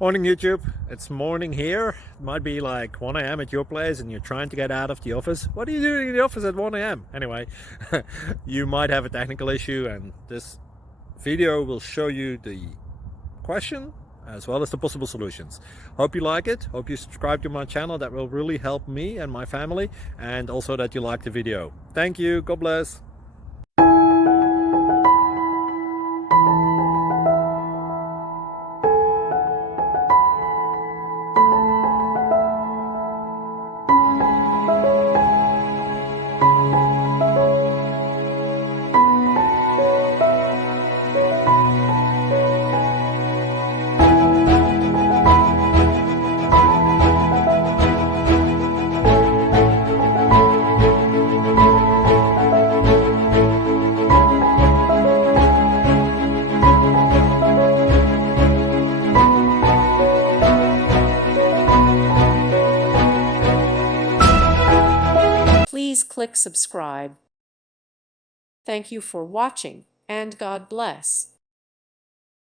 Morning YouTube, it's morning here. It might be like 1 a.m. at your place and you're trying to get out of the office. What are you doing in the office at 1 a.m.? Anyway, you might have a technical issue and this video will show you the question as well as the possible solutions. Hope you like it, hope you subscribe to my channel. That will really help me and my family, and also that you like the video. Thank you, God bless. Please click subscribe. Thank you for watching, and God bless.